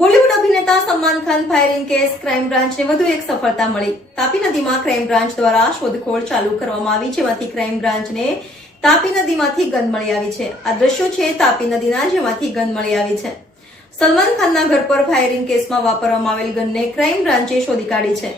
બોલિવૂડ અભિનેતા Salman Khan firing case crime બ્રાન્ચને વધુ એક સફળતા મળી। તાપી નદીમાં ક્રાઇમ બ્રાન્ચ દ્વારા શોધખોળ ચાલુ કરવામાં આવી, જેમાંથી ક્રાઇમ બ્રાન્ચને તાપી નદીમાંથી ગન મળી આવી છે। આ દ્રશ્યો છે તાપી નદીના, જેમાંથી ગન મળી આવી છે। સલમાન ખાનના ઘર પર ફાયરિંગ કેસમાં વાપરવામાં આવેલ ગનને ક્રાઇમ બ્રાન્ચે શોધી કાઢી છે।